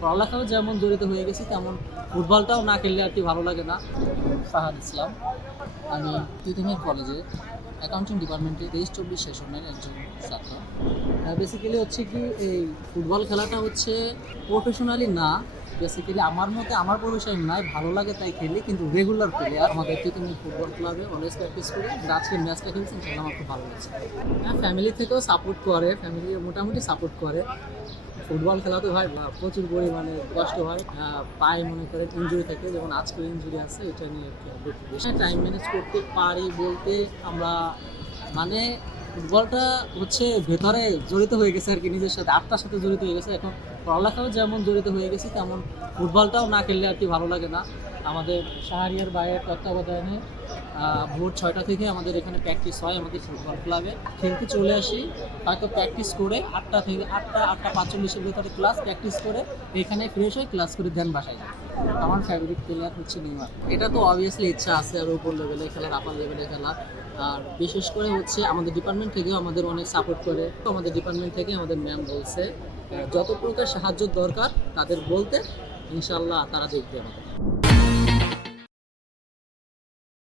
পড়ালেখাও যেমন জড়িত হয়ে গেছি, তেমন ফুটবলটাও না খেললে আর কি ভালো লাগে না। ফাহাদ ইসলাম, আমি তিতুমির কলেজে অ্যাকাউন্টিং ডিপার্টমেন্টে 23-24 সেশনের একজন ছাত্র। বেসিক্যালি হচ্ছে কি, এই ফুটবল খেলাটা হচ্ছে প্রফেশনালি না, বেসিক্যালি আমার মতে আমার প্রফেশন নয়, ভালো লাগে তাই খেলি, কিন্তু রেগুলার প্লেয়ার আমাদের তিতুমির ফুটবল ক্লাবে অলওয়েজ প্র্যাকটিস করি। আজকে ম্যাচটা খেলছি, ইনশাআল্লাহ আমার খুব ভালো লাগছে। হ্যাঁ, ফ্যামিলি থেকেও সাপোর্ট করে, ফ্যামিলি মোটামুটি সাপোর্ট করে। ফুটবল খেলা তো ভাই প্রচুর পরিমাণে কষ্ট হয়, পায়ে মনে করেন ইঞ্জুরি থাকে, যেমন আজকে ইঞ্জুরি আছে, এটা নিয়ে একটু বেশি টাইম ম্যানেজ করতে পারি বলতে আমরা মানে ফুটবলটা হচ্ছে ভেতরে জড়িত হয়ে গেছে আর কি, নিজের সাথে আত্মার সাথে জড়িত হয়ে গেছে। এখন পড়ালেখাও যেমন জড়িত হয়ে গেছি, তেমন ফুটবলটাও না খেললে আর কি ভালো লাগে না। আমাদের শাহরিয়ার ভাইয়ের তত্ত্বাবধানে ভোর 6টা থেকে আমাদের এখানে প্র্যাকটিস হয় আমাদের ফুটবল ক্লাবে। খেলতে চলে আসি, হয়তো প্র্যাকটিস করে 8টা থেকে 8টা 45-এর ভেতরে ক্লাস প্র্যাকটিস করে এখানে ফ্রেশ হয়ে ক্লাস করে দেন বাসায় যাই। আমার ফেভারিট প্লেয়ার হচ্ছে নেইমার। এটা তো অবভিয়াসলি ইচ্ছা আছে আর উপর লেভেলে খেলার, আপার লেভেলে খেলার। আর বিশেষ করে হচ্ছে আমাদের ডিপার্টমেন্ট থেকেও আমাদের অনেক সাপোর্ট করে। তো আমাদের ডিপার্টমেন্ট থেকে আমাদের ম্যাম বলছে যত প্রকার সাহায্য দরকার তাদের বলতে, ইনশাল্লাহ তারা দেখবে আমাদের।